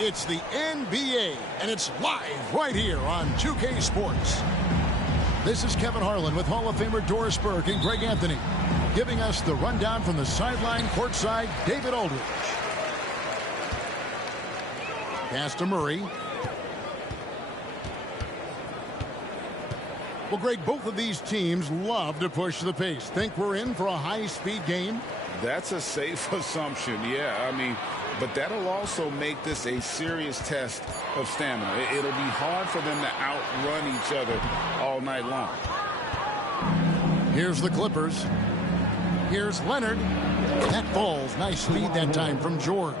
It's the NBA, and it's live right here on 2K Sports. This is Kevin Harlan with Hall of Famer Doris Burke and Greg Anthony, giving us the rundown from the sideline courtside, David Aldridge. Pass to Murray. Well, Greg, both of these teams love to push the pace. Think we're in for a high-speed game? That's a safe assumption, yeah. I mean, but that'll also make this a serious test of stamina. It'll be hard for them to outrun each other all night long. Here's the Clippers. Here's Leonard. That falls. Nice speed that time from George.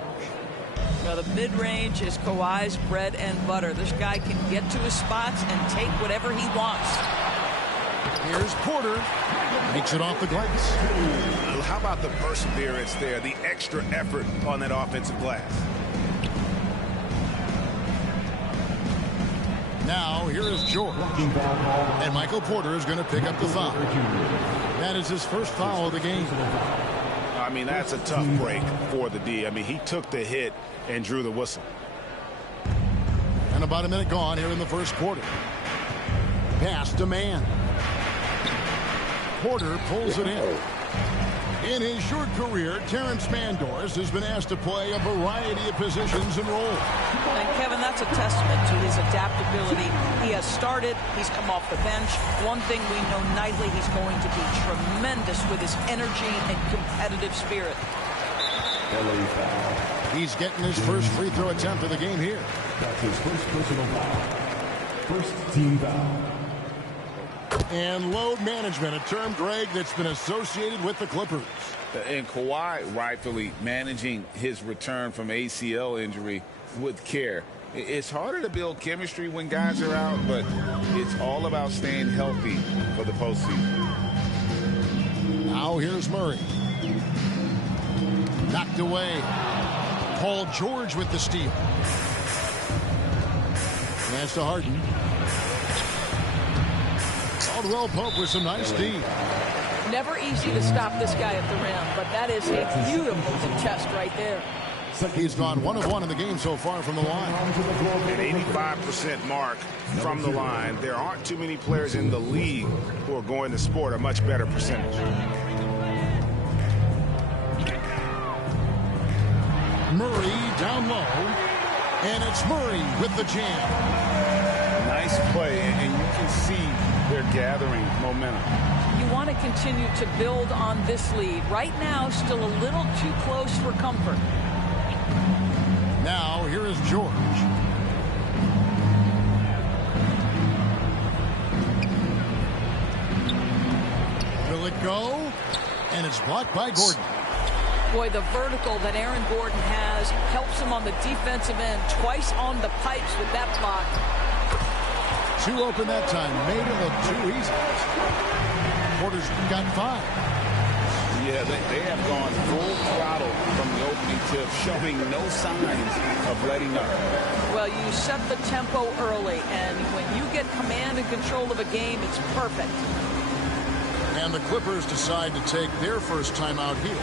Now, the mid-range is Kawhi's bread and butter. This guy can get to his spots and take whatever he wants. Here's Porter. Makes it off the glass. How about the perseverance there, the extra effort on that offensive glass? Now, here is George. And Michael Porter is going to pick up the foul. That is his first foul of the game. I mean, that's a tough break for the D. I mean, he took the hit and drew the whistle. And about a minute gone here in the first quarter. Pass to Mann. Porter pulls it in. In his short career, Terrence Mandors has been asked to play a variety of positions and roles. And Kevin, that's a testament to his adaptability. He has started, he's come off the bench. One thing we know nightly, he's going to be tremendous with his energy and competitive spirit. He's getting his first free throw attempt of the game here. That's his first personal foul. First team foul. And load management, a term, Greg, that's been associated with the Clippers. And Kawhi rightfully managing his return from ACL injury with care. It's harder to build chemistry when guys are out, but it's all about staying healthy for the postseason. Now here's Murray. Knocked away. Paul George with the steal. Pass to Harden. Caldwell Pope with some nice D. Never easy to stop this guy at the rim, but that is a beautiful contest right there. He's gone 1 of 1 in the game so far from the line. An 85% mark from the line. There aren't too many players in the league who are going to sport a much better percentage. Murray down low, and it's Murray with the jam. Nice play, and you can see they're gathering momentum. You want to continue to build on this lead. Right now, still a little too close for comfort. Now, here is George. Will it go? And it's blocked by Gordon. Boy, the vertical that Aaron Gordon has helps him on the defensive end. Twice on the pipes with that block. Two open that time. Made it look too easy. Porter's got 5. Yeah, they have gone full throttle from the opening tip, showing no signs of letting up. Well, you set the tempo early, and when you get command and control of a game, it's perfect. And the Clippers decide to take their first time out here.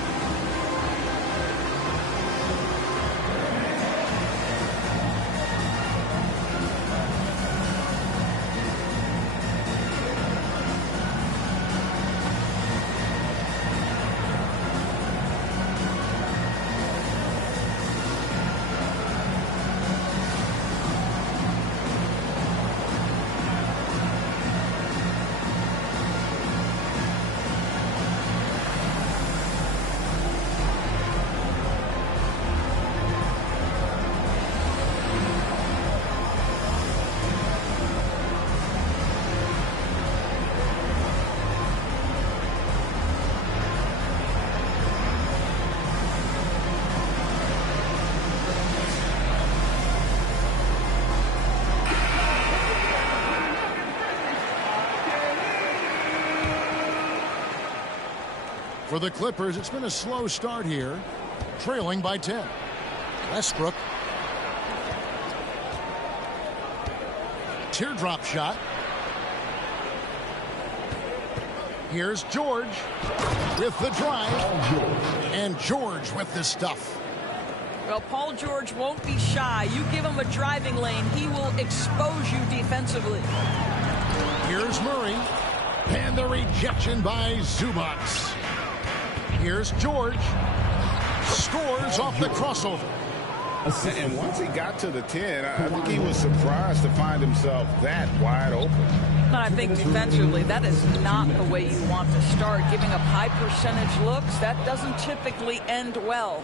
For the Clippers, it's been a slow start here, trailing by 10. Westbrook. Teardrop shot. Here's George with the drive. And George with the stuff. Well, Paul George won't be shy. You give him a driving lane, he will expose you defensively. Here's Murray. And the rejection by Zubac. Here's George. Scores off the crossover. And once he got to the 10, I think he was surprised to find himself that wide open. And I think defensively, that is not the way you want to start. Giving up high percentage looks, that doesn't typically end well.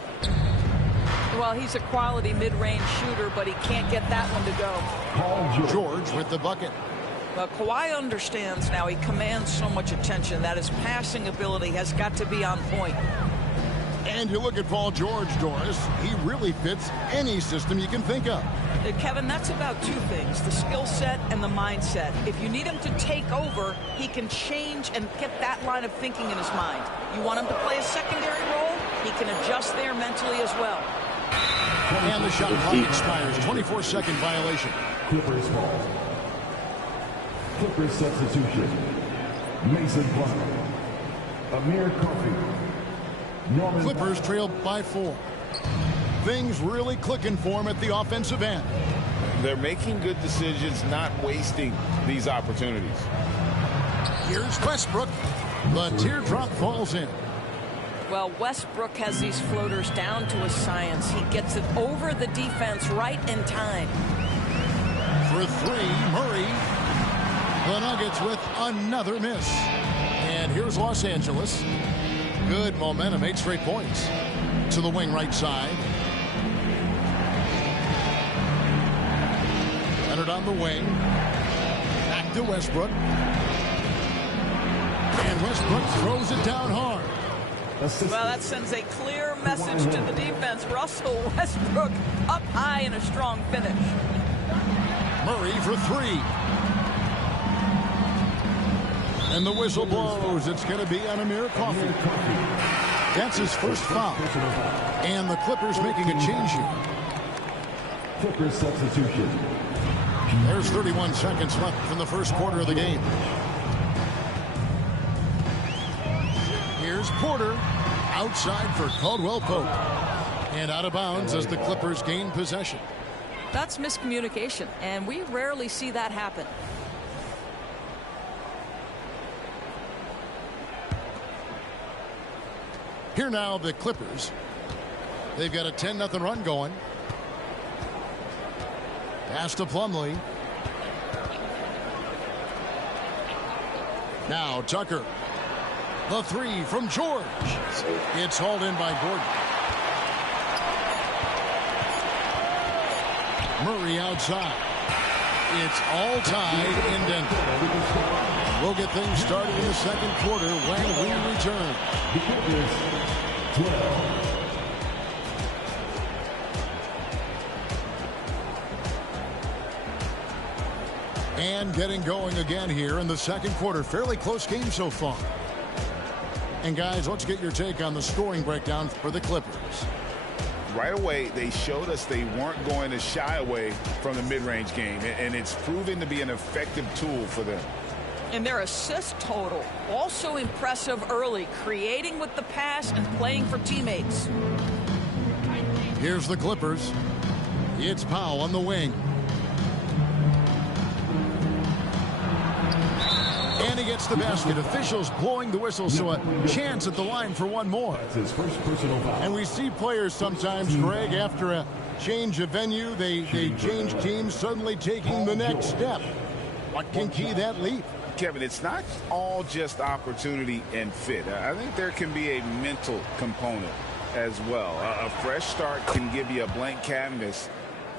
Well, he's a quality mid-range shooter, but he can't get that one to go. George with the bucket. Well, Kawhi understands now. He commands so much attention that his passing ability has got to be on point. And you look at Paul George, Doris, he really fits any system you can think of. Kevin, that's about two things, the skill set and the mindset. If you need him to take over, he can change and get that line of thinking in his mind. You want him to play a secondary role, he can adjust there mentally as well. And the shot clock expires. 24-second violation. Clippers ball. Clippers substitution. Mason Plumlee. Amir Coffey. Norman Clippers trail by 4. Things really clicking for him at the offensive end. They're making good decisions, not wasting these opportunities. Here's Westbrook. The teardrop falls in. Well, Westbrook has these floaters down to a science. He gets it over the defense right in time. For 3, Murray. The Nuggets with another miss. And here's Los Angeles. Good momentum, 8 straight points. To the wing right side. Leonard on the wing. Back to Westbrook. And Westbrook throws it down hard. Well, that sends a clear message to the defense. Russell Westbrook up high in a strong finish. Murray for 3. And the whistle blows. It's going to be on Amir Coffey. That's his first foul. And the Clippers making a change here. Clippers substitution. There's 31 seconds left in the first quarter of the game. Here's Porter. Outside for Caldwell Pope. And out of bounds as the Clippers gain possession. That's miscommunication, and we rarely see that happen. Here now the Clippers. They've got a 10-0 run going. Pass to Plumlee. Now Tucker. The 3 from George. It's hauled in by Gordon. Murray outside. It's all tied in Denver. We'll get things started in the second quarter when we return. The Clippers 12. And getting going again here in the second quarter. Fairly close game so far. And guys, let's get your take on the scoring breakdown for the Clippers. Right away, they showed us they weren't going to shy away from the mid-range game, and it's proven to be an effective tool for them. And their assist total, also impressive early, creating with the pass and playing for teammates. Here's the Clippers. It's Powell on the wing. And he gets the basket. Officials blowing the whistle, so a chance at the line for one more. That's his first personal foul. And we see players sometimes, Greg, after a change of venue, they change teams, suddenly taking the next step. What can key that leap? Kevin, it's not all just opportunity and fit. I think there can be a mental component as well. A fresh start can give you a blank canvas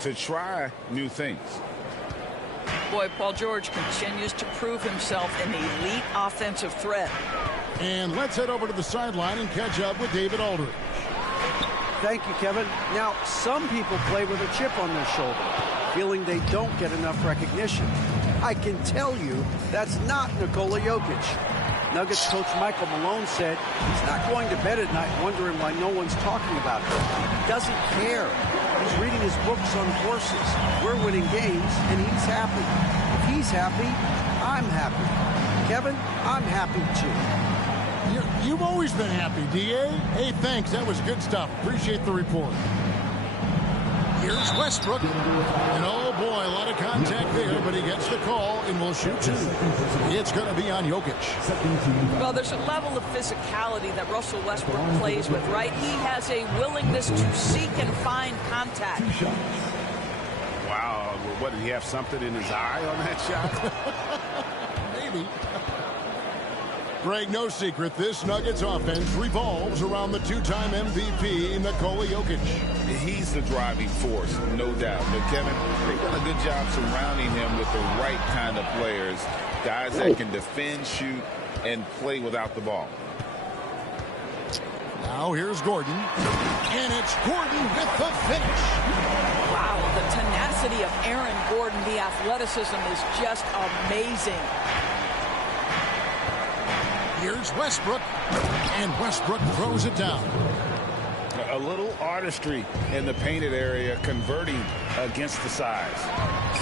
to try new things. Boy, Paul George continues to prove himself an elite offensive threat. And let's head over to the sideline and catch up with David Aldridge. Thank you, Kevin. Now, some people play with a chip on their shoulder, feeling they don't get enough recognition. I can tell you that's not Nikola Jokic. Nuggets coach Michael Malone said he's not going to bed at night wondering why no one's talking about him. He doesn't care. He's reading his books on horses. We're winning games, and he's happy. If he's happy, I'm happy. Kevin, I'm happy too. You've always been happy, D.A. Hey, thanks. That was good stuff. Appreciate the report. Here's Westbrook. And oh boy, a lot of contact there, but he gets the call and will shoot two. It's going to be on Jokic. Well, there's a level of physicality that Russell Westbrook plays with, right? He has a willingness to seek and find contact. Wow. What, did he have something in his eye on that shot? Maybe. Greg, no secret, this Nuggets offense revolves around the two-time MVP, Nikola Jokic. He's the driving force, no doubt. But, Kevin, they've done a good job surrounding him with the right kind of players, guys that can defend, shoot, and play without the ball. Now here's Gordon. And it's Gordon with the finish. Wow, the tenacity of Aaron Gordon, the athleticism is just amazing. Here's Westbrook, and Westbrook throws it down. A little artistry in the painted area, converting against the size.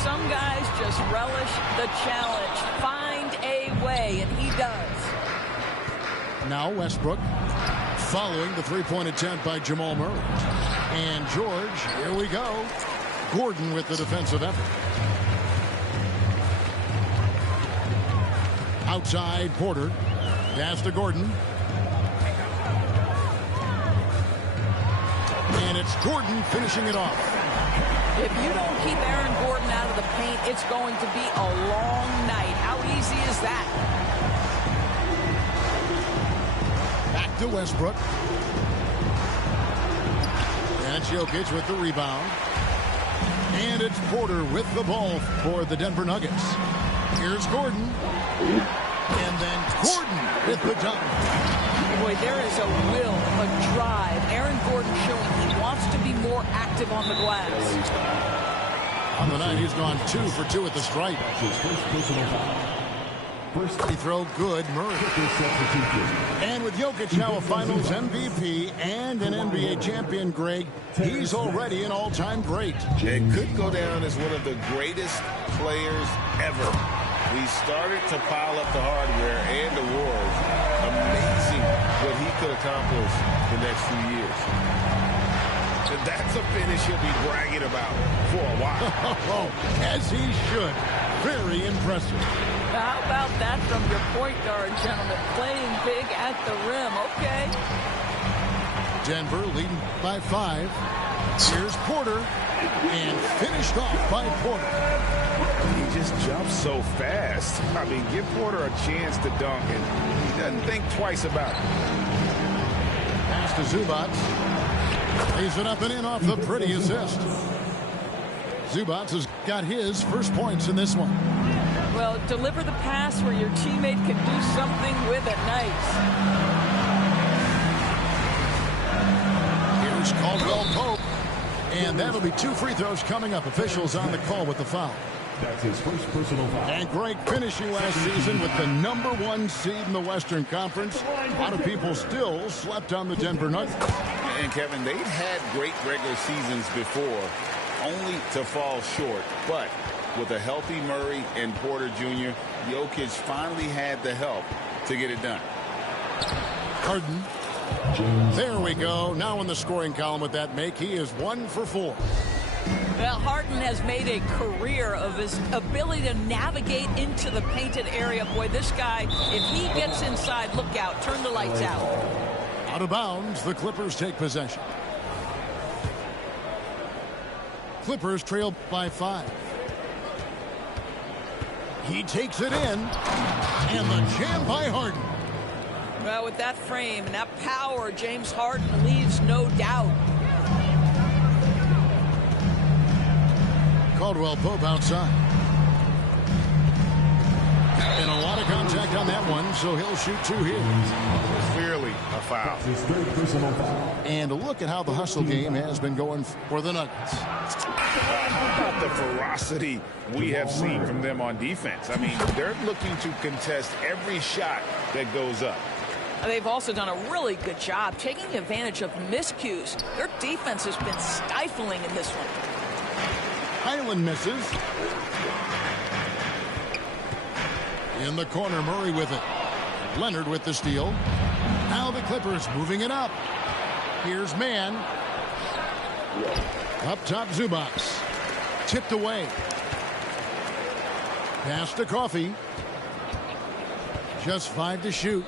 Some guys just relish the challenge, find a way, and he does. Now Westbrook, following the three-point attempt by Jamal Murray. And George, here we go. Gordon with the defensive effort. Outside, Porter. Pass to Gordon. And it's Gordon finishing it off. If you don't keep Aaron Gordon out of the paint, it's going to be a long night. How easy is that? Back to Westbrook. And it's Jokic with the rebound. And it's Porter with the ball for the Denver Nuggets. Here's Gordon. And then Gordon with the dunk. Boy, there is a will, a drive. Aaron Gordon showing he wants to be more active on the glass. On the night, he's gone 2 for 2 at the stripe. He throw good, Murray. And with Jokic now a Finals MVP and an NBA champion, Greg, he's already an all-time great. It could go down as one of the greatest players ever. We started to pile up the hardware and awards. Amazing what he could accomplish the next few years. And that's a finish he'll be bragging about for a while. As he should. Very impressive. How about that from your point guard, gentlemen? Playing big at the rim. Okay. Denver leading by 5. Here's Porter. And finished off by Porter. He just jumps so fast. I mean, give Porter a chance to dunk, and he doesn't think twice about it. Pass to Zubac. Lays it up and in off the pretty assist. Zubac has got his first points in this one. Well, deliver the pass where your teammate can do something with it. Nice. Here's Caldwell Pope. And that'll be 2 free throws coming up. Officials on the call with the foul. That's his first personal foul. And Greg finishing last season with the #1 seed in the Western Conference. A lot of people still slept on the Denver Nuggets. And Kevin, they've had great regular seasons before, only to fall short. But with a healthy Murray and Porter Jr., Jokic finally had the help to get it done. Harden. There we go. Now in the scoring column with that make, he is 1 for 4. Well, Harden has made a career of his ability to navigate into the painted area. Boy, this guy, if he gets inside, look out. Turn the lights out. Out of bounds, the Clippers take possession. Clippers trail by 5. He takes it in. And the jam by Harden. Well, with that frame and that power, James Harden leaves no doubt. Caldwell Pope outside. And a lot of contact on that one, so he'll shoot 2 here. Clearly a foul. His third personal foul. And look at how the hustle game has been going for the Nuggets. How about the ferocity we have seen from them on defense? I mean, they're looking to contest every shot that goes up. They've also done a really good job taking advantage of miscues. Their defense has been stifling in this one. Highland misses. In the corner, Murray with it. Leonard with the steal. Now the Clippers moving it up. Here's Mann. Up top, Zubats. Tipped away. Pass to Coffee. Just 5 to shoot.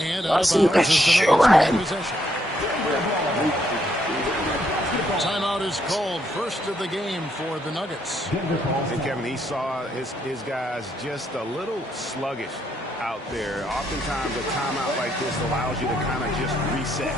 And out of bounds as the Nuggets in possession. Timeout is called, first of the game for the Nuggets. And Kevin, he saw his guys just a little sluggish out there. Oftentimes a timeout like this allows you to kind of just reset.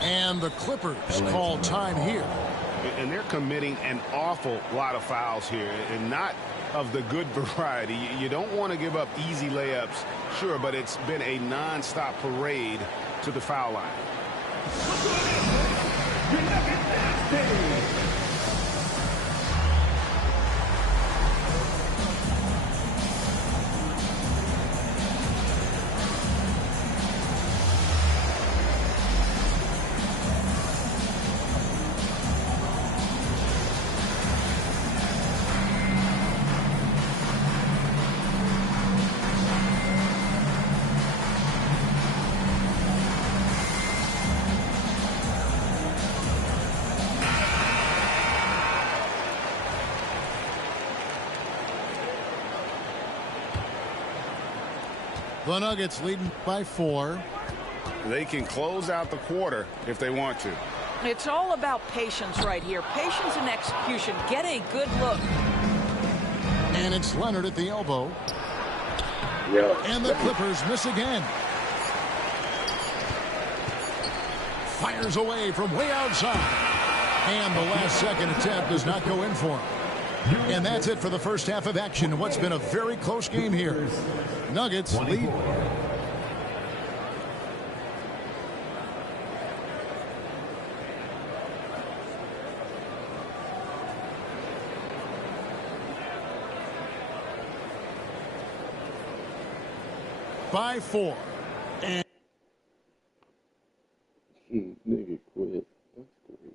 And the Clippers call time here. And they're committing an awful lot of fouls here, and not of the good variety. You don't want to give up easy layups, sure, but it's been a non-stop parade to the foul line. The Nuggets leading by 4. They can close out the quarter if they want to. It's all about patience right here. Patience and execution. Get a good look. And it's Leonard at the elbow. And the Clippers miss again. Fires away from way outside. And the last second attempt does not go in for him. And that's it for the first half of action. What's been a very close game here. Nuggets lead. By 4. And nigga quit. That's crazy.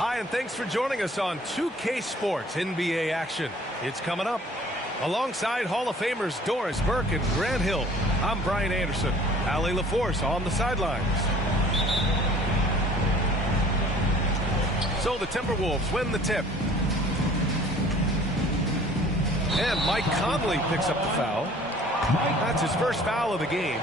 Hi, and thanks for joining us on 2K Sports NBA action. It's coming up. Alongside Hall of Famers Doris Burke and Grant Hill, I'm Brian Anderson. Allie LaForce on the sidelines. So the Timberwolves win the tip. And Mike Conley picks up the foul. That's his first foul of the game.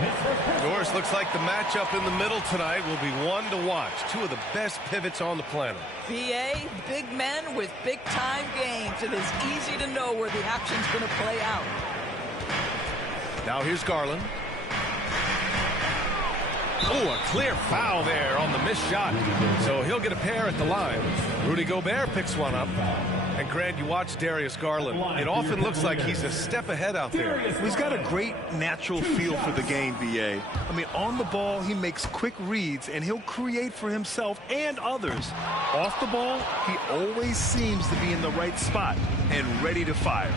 Doris, looks like the matchup in the middle tonight will be one to watch. Two of the best pivots on the planet. BA, big men with big-time games. It is easy to know where the action's going to play out. Now here's Garland. Oh, a clear foul there on the missed shot. So he'll get a pair at the line. Rudy Gobert picks one up. And Grant, you watch Darius Garland. It often looks like he's a step ahead out there. He's got a great natural feel for the game, BA. I mean, on the ball, he makes quick reads, and he'll create for himself and others. Off the ball, he always seems to be in the right spot and ready to fire.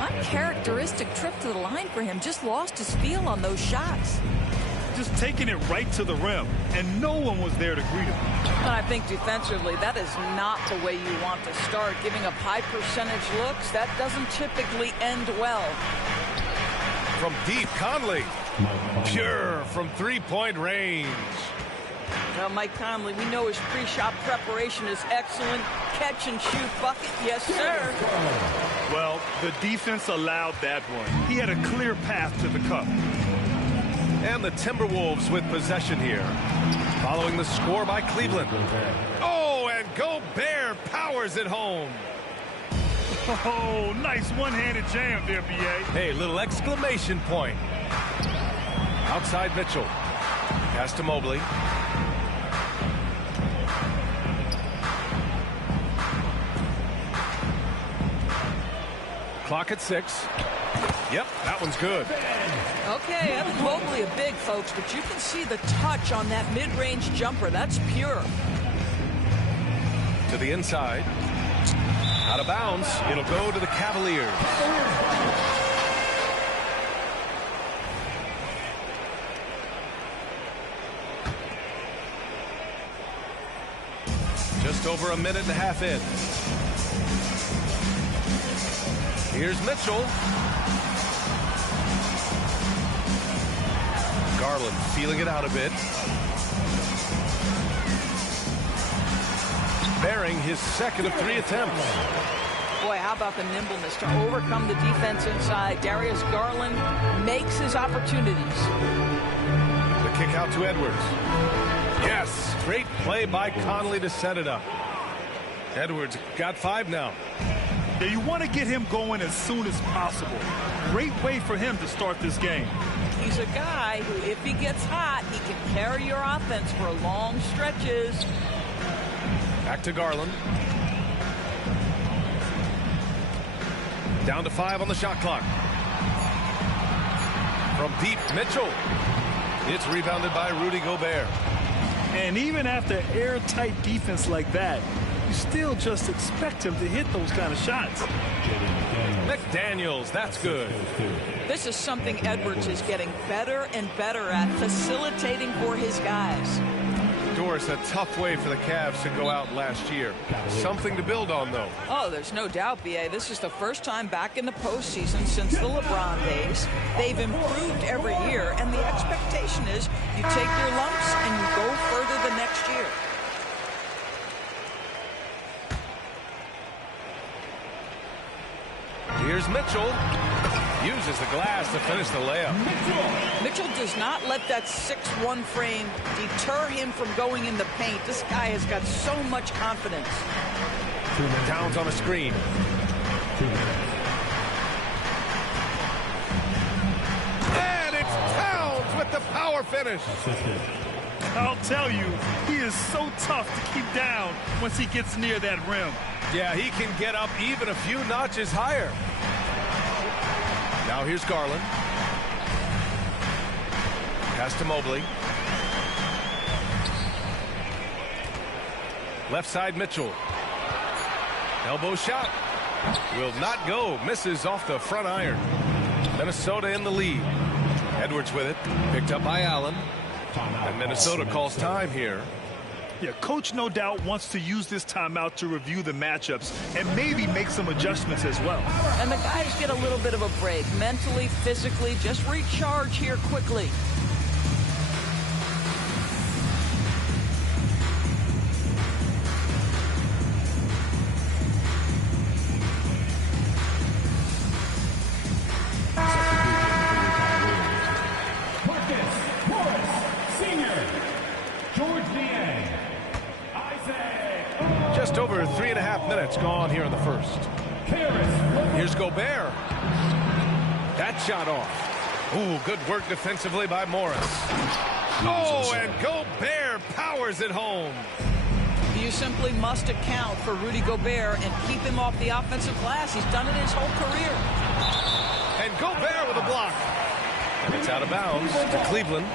Uncharacteristic trip to the line for him. Just lost his feel on those shots. Just taking it right to the rim, and no one was there to greet him. And I think defensively, that is not the way you want to start. Giving up high percentage looks, that doesn't typically end well. From deep, Conley. Pure from three-point range. Now, Mike Conley, we know his pre-shot preparation is excellent. Catch and shoot bucket, yes, sir. Well, the defense allowed that one. He had a clear path to the cup. And the Timberwolves with possession here. Following the score by Cleveland. Oh, and Gobert powers it home. Oh, nice one-handed jam there, BA. Hey, little exclamation point. Outside Mitchell. Pass to Mobley. Clock at 6. Yep, that one's good. Okay, Evan Mobley a big, folks, but you can see the touch on that mid-range jumper. That's pure. To the inside. Out of bounds. It'll go to the Cavaliers. Just over a minute and a half in. Here's Mitchell. Garland feeling it out a bit. Bearing his second of 3 attempts. Boy, how about the nimbleness to overcome the defense inside. Darius Garland makes his opportunities. The kick out to Edwards. Yes, great play by Conley to set it up. Edwards got 5 now. Yeah, you want to get him going as soon as possible. Great way for him to start this game. He's a guy who, if he gets hot, he can carry your offense for long stretches. Back to Garland. Down to 5 on the shot clock. From deep, Mitchell. It's rebounded by Rudy Gobert. And even after airtight defense like that, you still just expect him to hit those kind of shots. McDaniels, that's good. This is something Edwards is getting better and better at, facilitating for his guys. Doris, a tough way for the Cavs to go out last year. Something to build on, though. Oh, there's no doubt, B.A. This is the first time back in the postseason since the LeBron days. They've improved every year, and the expectation is you take your lumps and you go further the next year. Here's Mitchell. Uses the glass to finish the layup. Mitchell does not let that 6'1" frame deter him from going in the paint. This guy has got so much confidence. Towns on a screen. And it's Towns with the power finish. I'll tell you, he is so tough to keep down once he gets near that rim. Yeah, he can get up even a few notches higher. Now here's Garland. Pass to Mobley. Left side Mitchell. Elbow shot. Will not go. Misses off the front iron. Minnesota in the lead. Edwards with it. Picked up by Allen. And Minnesota calls time here. Yeah, coach no doubt wants to use this timeout to review the matchups and maybe make some adjustments as well. And the guys get a little bit of a break, mentally, physically, just recharge here quickly. Just over 3.5 minutes gone here in the first. Here's Gobert. That shot off. Ooh, good work defensively by Morris. Oh, and Gobert powers it home. You simply must account for Rudy Gobert and keep him off the offensive glass. He's done it his whole career. And Gobert with a block. And it's out of bounds to Cleveland.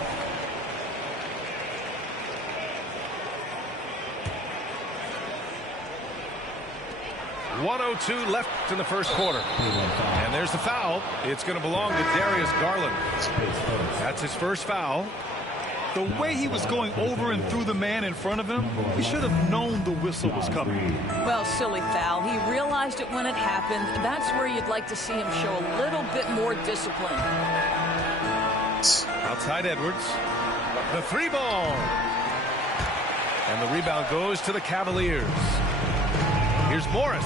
.102 left in the first quarter. And there's the foul. It's going to belong to Darius Garland. That's his first foul. The way he was going over and through the man in front of him, he should have known the whistle was coming. Well, silly foul. He realized it when it happened. That's where you'd like to see him show a little bit more discipline. Outside Edwards. The 3-ball. And the rebound goes to the Cavaliers. Here's Morris.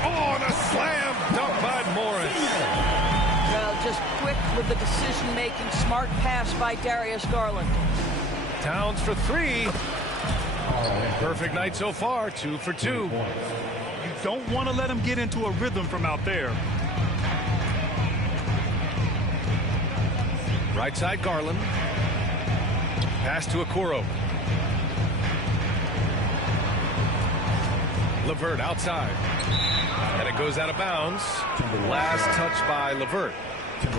Oh, and a slam dunk by Morris. Well, just quick with the decision-making, smart pass by Darius Garland. Towns for 3. Perfect night so far, 2 for 2. You don't want to let him get into a rhythm from out there. Right side Garland. Pass to Okoro. LeVert outside. And it goes out of bounds. Last touch by LeVert.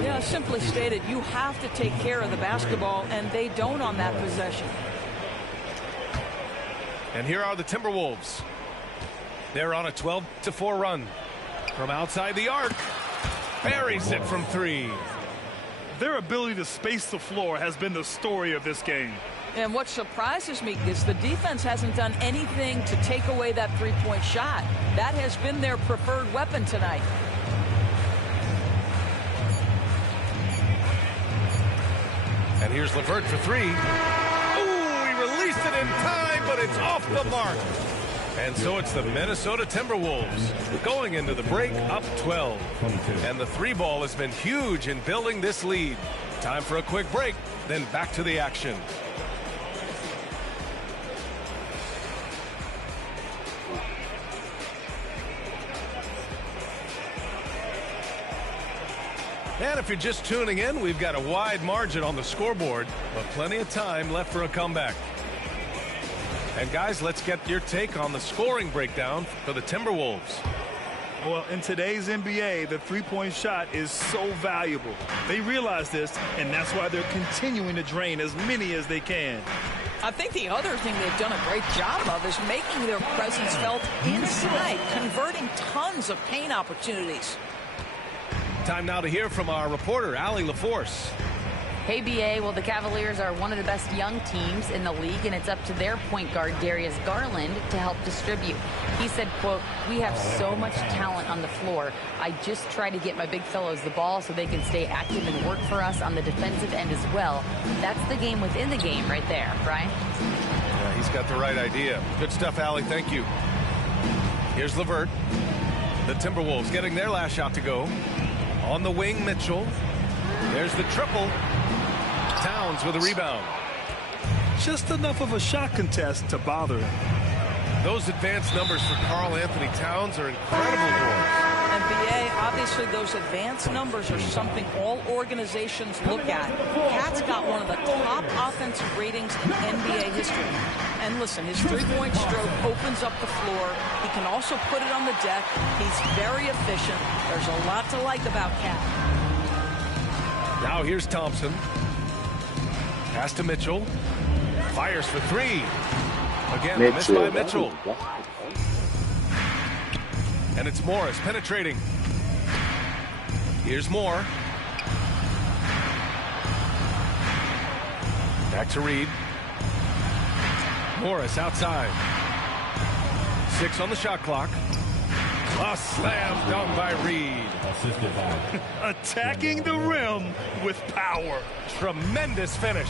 Yeah, simply stated, you have to take care of the basketball, and they don't on that possession. And here are the Timberwolves. They're on a 12-4 run. From outside the arc. Buries it from 3. Their ability to space the floor has been the story of this game. And what surprises me is the defense hasn't done anything to take away that three-point shot. That has been their preferred weapon tonight. And here's LeVert for three. Ooh, he released it in time, but it's off the mark. And so it's the Minnesota Timberwolves going into the break up 12. And the three ball has been huge in building this lead. Time for a quick break, then back to the action. And if you're just tuning in, we've got a wide margin on the scoreboard, but plenty of time left for a comeback. And guys, let's get your take on the scoring breakdown for the Timberwolves. Well, in today's NBA, the three-point shot is so valuable. They realize this, and that's why they're continuing to drain as many as they can. I think the other thing they've done a great job of is making their presence felt inside, converting tons of paint opportunities. Time now to hear from our reporter, Allie LaForce. Hey, BA. Well, the Cavaliers are one of the best young teams in the league, and it's up to their point guard, Darius Garland, to help distribute. He said, quote, "We have so much talent on the floor. I just try to get my big fellows the ball so they can stay active and work for us on the defensive end as well." That's the game within the game right there, Brian. Yeah, he's got the right idea. Good stuff, Allie. Thank you. Here's LeVert. The Timberwolves getting their last shot to go. On the wing, Mitchell. There's the triple. Towns with a rebound. Just enough of a shot contest to bother him. Those advanced numbers for Karl Anthony Towns are incredible boards. And BA, obviously those advanced numbers are something all organizations look at. Cat's got one of the top offensive ratings in NBA history. And listen, his three-point stroke opens up the floor. He can also put it on the deck. He's very efficient. There's a lot to like about Cat. Now here's Thompson. Pass to Mitchell. Fires for three. Again, a miss by Mitchell. And it's Morris penetrating. Here's Moore. Back to Reed. Morris outside. 6 on the shot clock. A slam dunk by Reed. Attacking the rim with power. Tremendous finish.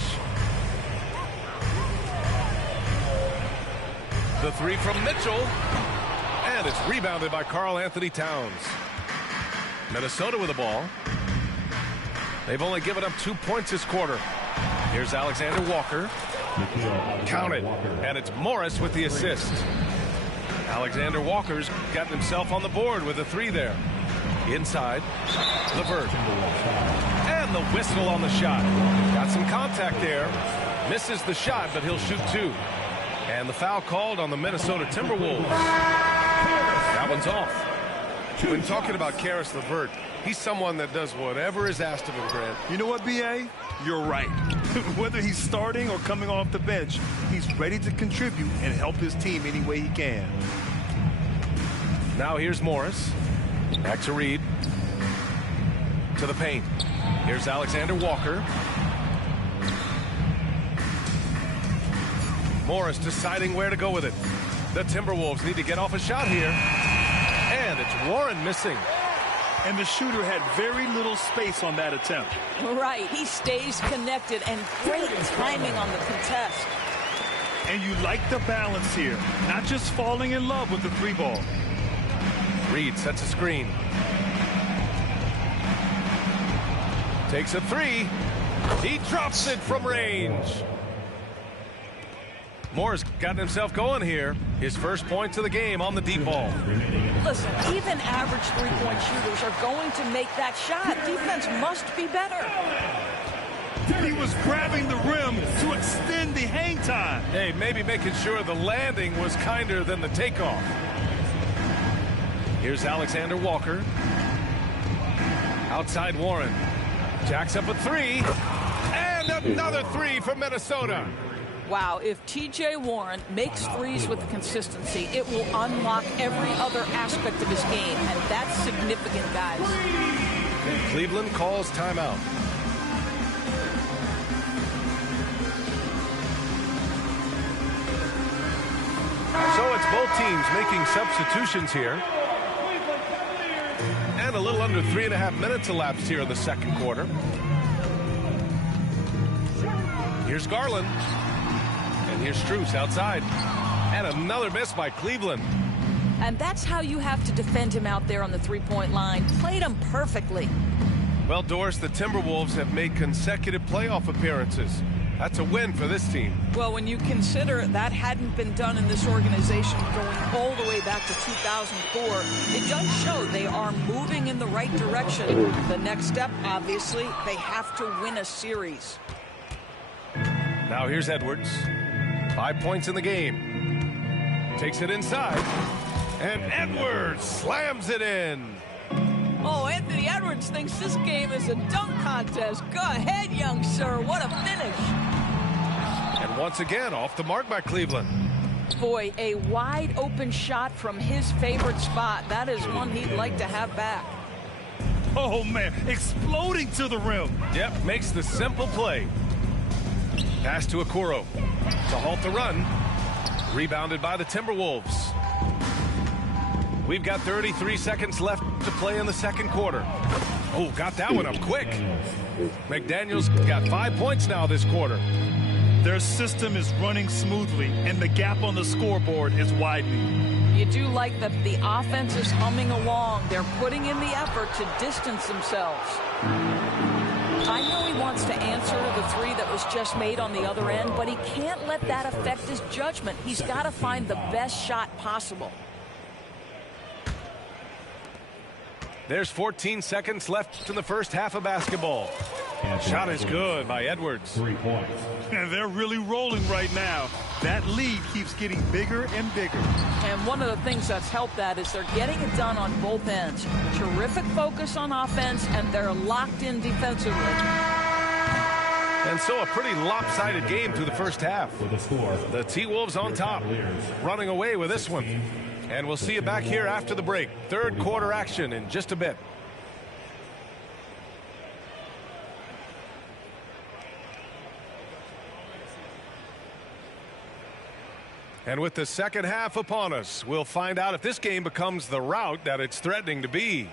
The three from Mitchell. And it's rebounded by Karl Anthony Towns. Minnesota with the ball. They've only given up 2 points this quarter. Here's Alexander Walker. Count it. And it's Morris with the assist. Alexander Walker's gotten himself on the board with a three there. Inside. LeVert. And the whistle on the shot. Got some contact there. Misses the shot, but he'll shoot two. And the foul called on the Minnesota Timberwolves. That one's off. When talking about Caris LeVert, he's someone that does whatever is asked of him, Grant. You know what, B.A.? You're right. Whether he's starting or coming off the bench, he's ready to contribute and help his team any way he can. Now here's Morris. Back to Reed. To the paint. Here's Alexander Walker. Morris deciding where to go with it. The Timberwolves need to get off a shot here. And it's Warren missing. And the shooter had very little space on that attempt. Right. He stays connected and great timing on the contest. And you like the balance here. Not just falling in love with the three ball. Reed sets a screen. Takes a three. He drops it from range. Moore's gotten himself going here. His first points of the game on the deep ball. Listen, even average three-point shooters are going to make that shot. Defense must be better. He was grabbing the rim to extend the hang time. Hey, maybe making sure the landing was kinder than the takeoff. Here's Alexander Walker. Outside Warren. Jacks up a three. And another three for Minnesota. Wow, if T.J. Warren makes threes with consistency, it will unlock every other aspect of his game, and that's significant, guys. And Cleveland calls timeout. So it's both teams making substitutions here. And a little under 3.5 minutes elapsed here in the second quarter. Here's Garland. And here's Strus outside. And another miss by Cleveland. And that's how you have to defend him out there on the three-point line. Played him perfectly. Well, Doris, the Timberwolves have made consecutive playoff appearances. That's a win for this team. Well, when you consider that hadn't been done in this organization going all the way back to 2004, it does show they are moving in the right direction. The next step, obviously, they have to win a series. Now here's Edwards. 5 points in the game. Takes it inside. And Edwards slams it in. Oh, Anthony Edwards thinks this game is a dunk contest. Go ahead, young sir. What a finish. And once again, off the mark by Cleveland. Boy, a wide open shot from his favorite spot. That is one he'd like to have back. Oh, man, exploding to the rim. Yep, makes the simple play. Pass to Okoro to halt the run. Rebounded by the Timberwolves. We've got 33 seconds left to play in the second quarter. Oh, got that one up quick. McDaniels got 5 points now this quarter. Their system is running smoothly, and the gap on the scoreboard is widening. You do like that the offense is humming along. They're putting in the effort to distance themselves. I know he wants to answer the three that was just made on the other end, but he can't let that affect his judgment. He's got to find the best shot possible. There's 14 seconds left in the first half of basketball. Shot is good by Edwards. 3 points. And they're really rolling right now. That lead keeps getting bigger and bigger. And one of the things that's helped that is they're getting it done on both ends. Terrific focus on offense, and they're locked in defensively. And so a pretty lopsided game through the first half. With a score. The T-Wolves on top, running away with this one. And we'll see you back here after the break. Third quarter action in just a bit. And with the second half upon us, we'll find out if this game becomes the rout that it's threatening to be.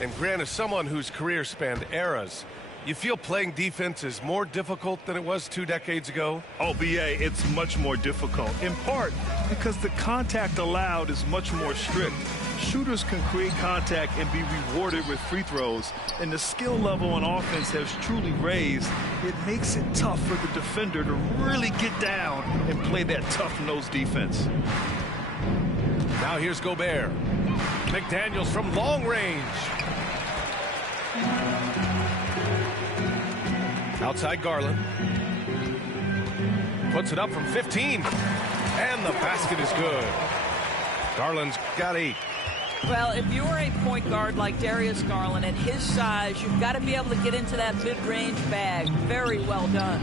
And Grant, as someone whose career spanned eras, you feel playing defense is more difficult than it was 2 decades ago? Oh, BA, it's much more difficult, in part because the contact allowed is much more strict. Shooters can create contact and be rewarded with free throws, and the skill level on offense has truly raised. It makes it tough for the defender to really get down and play that tough-nosed defense. Now here's Gobert. McDaniels from long range. Outside Garland. Puts it up from 15. And the basket is good. Garland's got 8. Well, if you're a point guard like Darius Garland at his size, you've got to be able to get into that mid-range bag. Very well done.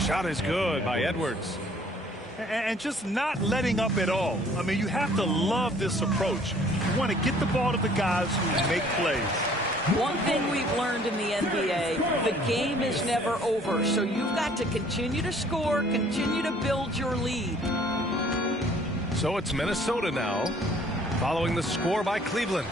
Shot is good by Edwards. And just not letting up at all. I mean, you have to love this approach. You want to get the ball to the guys who make plays. One thing we've learned in the NBA, the game is never over. So you've got to continue to score, continue to build your lead. So it's Minnesota now, following the score by Cleveland.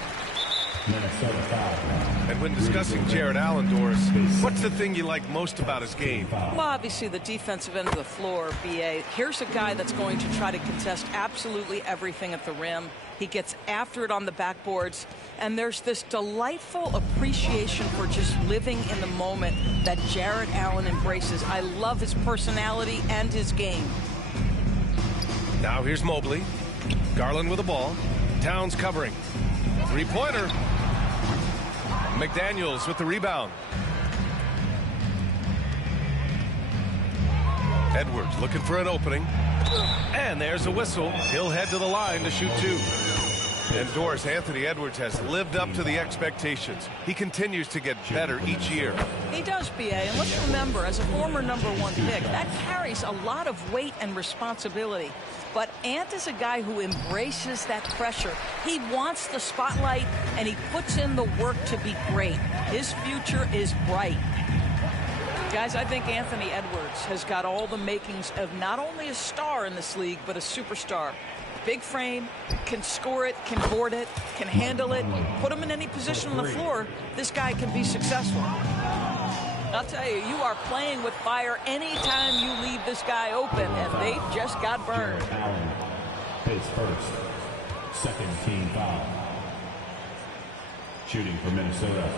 Minnesota foul. And when discussing Jared Allen, Doris, what's the thing you like most about his game? Well, obviously the defensive end of the floor, BA. Here's a guy that's going to try to contest absolutely everything at the rim. He gets after it on the backboards, and there's this delightful appreciation for just living in the moment that Jared Allen embraces. I love his personality and his game. Now here's Mobley. Garland with the ball. Towns covering. Three-pointer. McDaniels with the rebound. Edwards looking for an opening. And there's a whistle. He'll head to the line to shoot 2. And Doris, Anthony Edwards has lived up to the expectations. He continues to get better each year. He does, BA. And let's remember, as a former #1 pick, that carries a lot of weight and responsibility. But Ant is a guy who embraces that pressure. He wants the spotlight, and he puts in the work to be great. His future is bright. Guys, I think Anthony Edwards has got all the makings of not only a star in this league, but a superstar. Big frame, can score it, can board it, can handle it. Put him in any position on the floor, this guy can be successful. I'll tell you, you are playing with fire anytime you leave this guy open, and they just got burned. Allen, his first, second team foul. Shooting for Minnesota.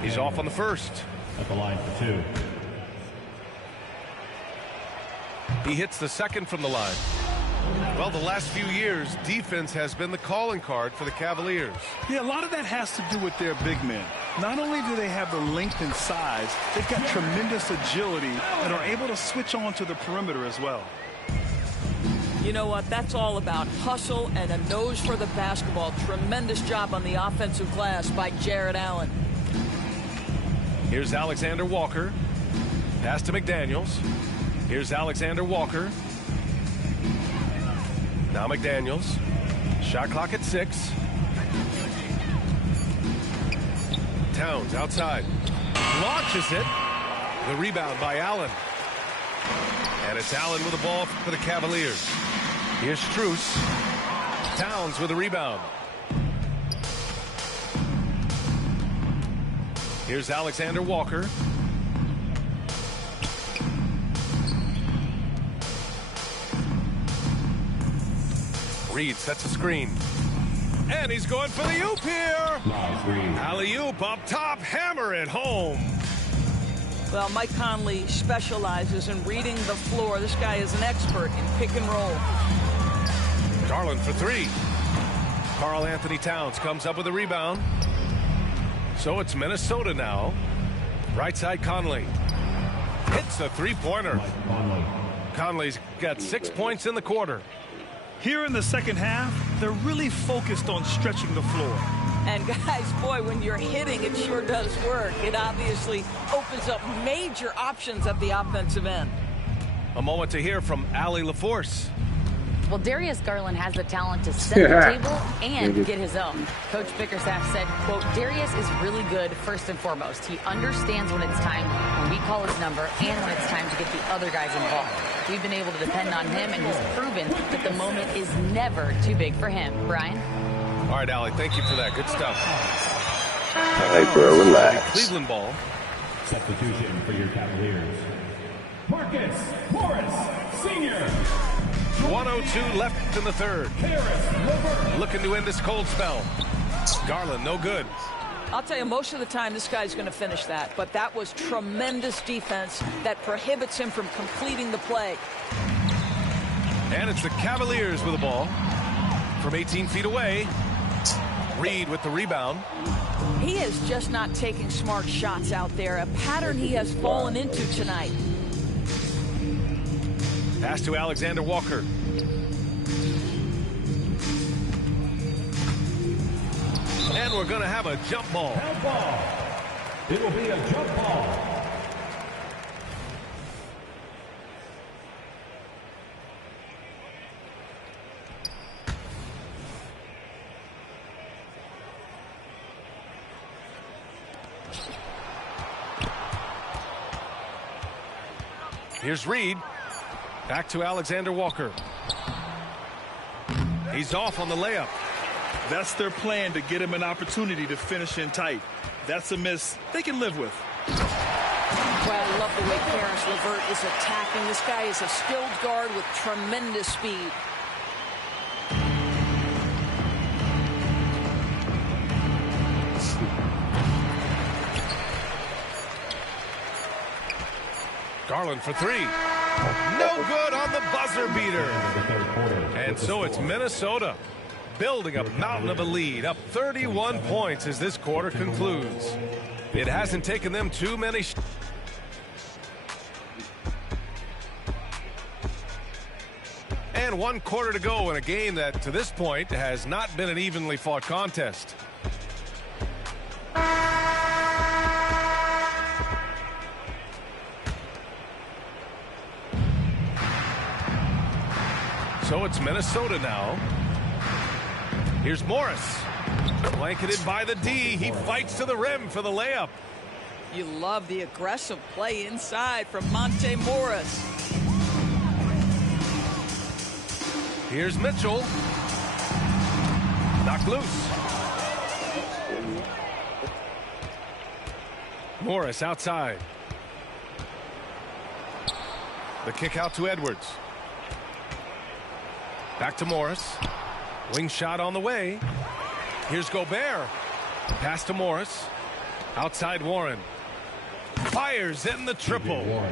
He's off on the first. At the line for 2. He hits the second from the line. Well, the last few years, defense has been the calling card for the Cavaliers. Yeah, a lot of that has to do with their big men. Not only do they have the length and size, they've got tremendous agility and are able to switch on to the perimeter as well. You know what? That's all about hustle and a nose for the basketball. Tremendous job on the offensive glass by Jared Allen. Here's Alexander Walker. Pass to McDaniels. Here's Alexander Walker. Now McDaniels. Shot clock at 6. Towns outside. Launches it. The rebound by Allen. And it's Allen with the ball for the Cavaliers. Here's Strus. Towns with the rebound. Here's Alexander Walker. Reed sets a screen. And he's going for the oop here. Alley-oop up top. Hammer it home. Well, Mike Conley specializes in reading the floor. This guy is an expert in pick and roll. Garland for 3. Karl Anthony Towns comes up with a rebound. So it's Minnesota now. Right side Conley. Hits a three-pointer. Conley's got 6 points in the quarter. Here in the second half, they're really focused on stretching the floor. And guys, boy, when you're hitting, it sure does work. It obviously opens up major options at the offensive end. A moment to hear from Allie LaForce. Well, Darius Garland has the talent to set the table and get his own. Coach Bickerstaff said, quote, Darius is really good first and foremost. He understands when it's time, when we call his number, and when it's time to get the other guys involved. We've been able to depend on him, and he's proven that the moment is never too big for him. Brian? All right, Allie, thank you for that. Good stuff. All right, bro, relax. Cleveland ball. Substitution for your Cavaliers. Marcus Morris, Sr. 1:02 left in the third. Looking to end this cold spell. Garland, no good. I'll tell you, most of the time this guy's going to finish that, but that was tremendous defense that prohibits him from completing the play. And it's the Cavaliers with the ball from 18 feet away. Reed with the rebound. He is just not taking smart shots out there, a pattern he has fallen into tonight. Pass to Alexander Walker. And we're going to have a jump ball. Jump ball. It will be a jump ball. Here's Reed. Back to Alexander Walker. He's off on the layup. That's their plan, to get him an opportunity to finish in tight. That's a miss they can live with. Well, I love the way Karis LeVert is attacking. This guy is a skilled guard with tremendous speed. Garland for 3. No good on the buzzer beater. And so it's Minnesota building a mountain of a lead, up 31 points as this quarter concludes. It hasn't taken them too many. And 1 quarter to go in a game that, to this point, has not been an evenly fought contest. So it's Minnesota now. Here's Morris. Blanketed by the D. He fights to the rim for the layup. You love the aggressive play inside from Monte Morris. Here's Mitchell. Knocked loose. Morris outside. The kick out to Edwards. Back to Morris. Wing shot on the way. Here's Gobert. Pass to Morris. Outside Warren. Fires in the triple.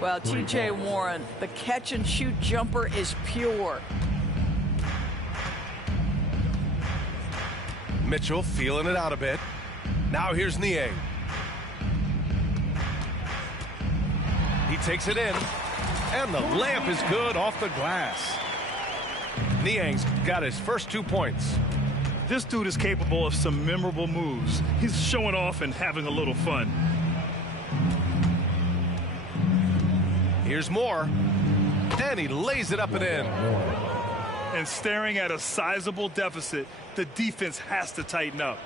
Well, T.J. Warren, the catch-and-shoot jumper is pure. Mitchell feeling it out a bit. Now here's Niang. He takes it in. And the layup is good off the glass. Niang's got his first 2 points. This dude is capable of some memorable moves. He's showing off and having a little fun. Here's Moore. And he lays it up and in. And staring at a sizable deficit, the defense has to tighten up.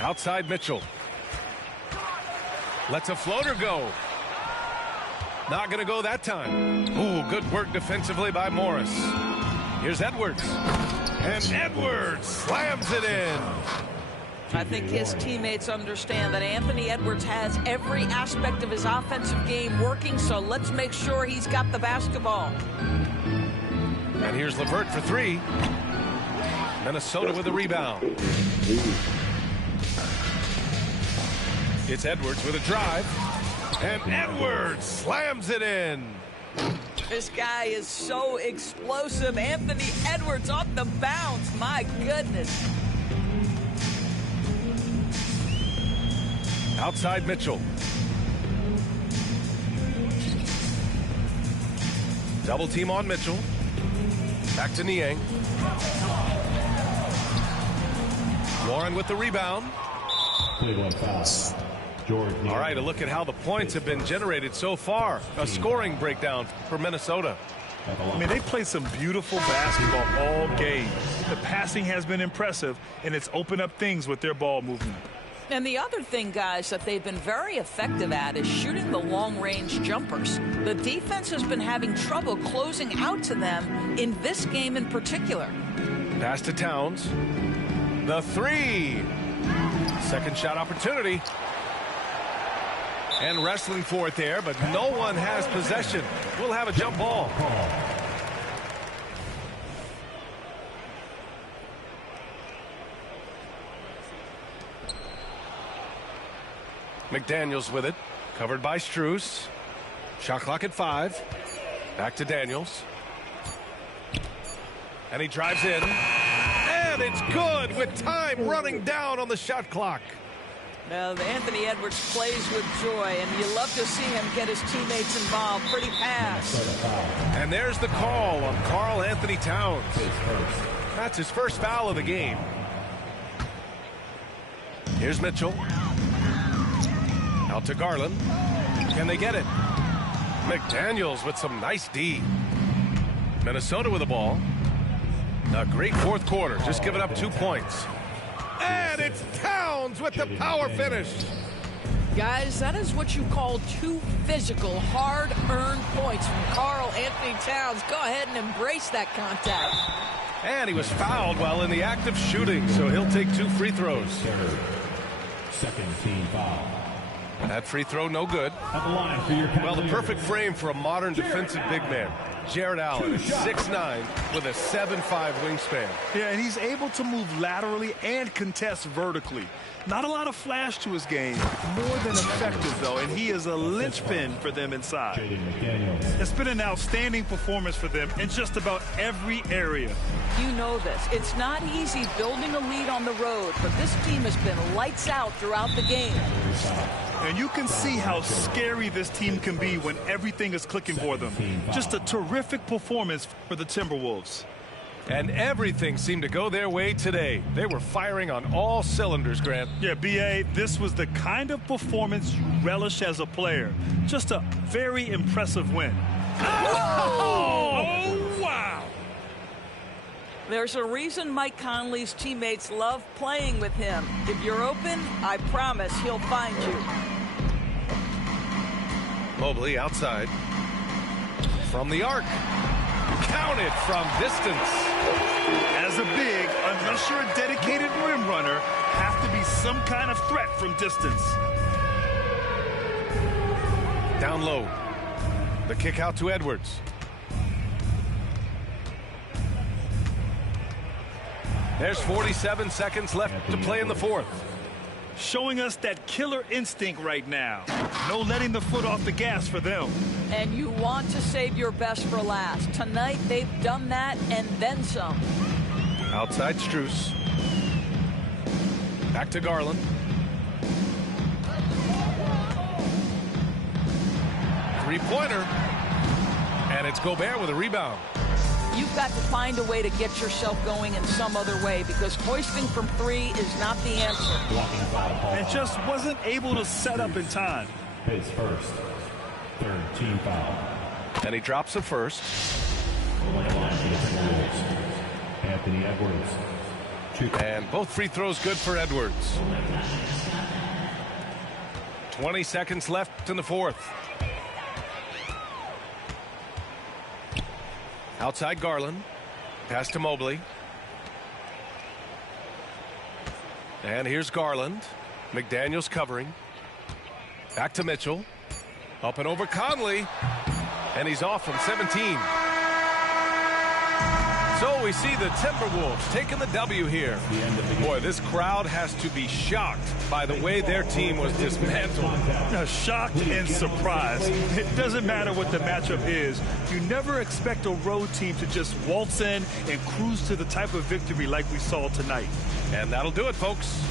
Outside Mitchell. Lets a floater go. Not going to go that time. Ooh, good work defensively by Morris. Here's Edwards. And Edwards slams it in. I think his teammates understand that Anthony Edwards has every aspect of his offensive game working, so let's make sure he's got the basketball. And here's LeVert for 3. Minnesota with a rebound. It's Edwards with a drive. And Edwards slams it in. This guy is so explosive. Anthony Edwards off the bounce. My goodness. Outside Mitchell. Double team on Mitchell. Back to Niang. Warren with the rebound. All right, a look at how the points have been generated so far. A scoring breakdown for Minnesota. I mean, they play some beautiful basketball all game. The passing has been impressive, and it's opened up things with their ball movement. And the other thing, guys, that they've been very effective at is shooting the long-range jumpers. The defense has been having trouble closing out to them in this game in particular. Pass to Towns. The 3. Second shot opportunity. And wrestling for it there, but no one has possession. We'll have a jump ball. McDaniels with it. Covered by Strus. Shot clock at 5. Back to Daniels. And he drives in. And it's good with time running down on the shot clock. Now, Anthony Edwards plays with joy, and you love to see him get his teammates involved. Pretty pass. And there's the call on Karl Anthony Towns. That's his first foul of the game. Here's Mitchell. Out to Garland. Can they get it? McDaniels with some nice D. Minnesota with the ball. A great fourth quarter, just giving up 2 points. And it's Towns with the power finish. Guys, that is what you call 2 physical, hard-earned points from Karl Anthony Towns. Go ahead and embrace that contact. And he was fouled while in the act of shooting, so he'll take 2 free throws. Second team foul. That free throw no good. At the line for your Well, the perfect frame for a modern defensive big man. Jared Allen is 6'9" with a 7'5" wingspan. Yeah, and he's able to move laterally and contest vertically. Not a lot of flash to his game. More than effective, though, and he is a linchpin for them inside. It's been an outstanding performance for them in just about every area. You know this. It's not easy building a lead on the road, but this team has been lights out throughout the game. And you can see how scary this team can be when everything is clicking for them. Just a terrific performance for the Timberwolves. And everything seemed to go their way today. They were firing on all cylinders, Grant. Yeah, B.A., this was the kind of performance you relish as a player. Just a very impressive win. Oh, wow. There's a reason Mike Conley's teammates love playing with him. If you're open, I promise he'll find you. Mobley outside. From the arc. Counted from distance. As a big, unless you're a dedicated rim runner, have to be some kind of threat from distance. Down low. The kick out to Edwards. There's 47 seconds left to play in the fourth. Showing us that killer instinct right now. No letting the foot off the gas for them. And you want to save your best for last. Tonight, they've done that and then some. Outside Strus. Back to Garland. Three-pointer. And it's Gobert with a rebound. You've got to find a way to get yourself going in some other way, because hoisting from three is not the answer. And just wasn't able to set up in time. His first. Third team foul. And he drops the first. Anthony Edwards. And both free throws good for Edwards. 20 seconds left in the fourth. Outside Garland. Pass to Mobley. And here's Garland. McDaniels covering. Back to Mitchell. Up and over Conley. And he's off from 17. So we see the Timberwolves taking the W here. Boy, this crowd has to be shocked by the way their team was dismantled. Shocked and surprised. It doesn't matter what the matchup is. You never expect a road team to just waltz in and cruise to the type of victory like we saw tonight. And that'll do it, folks.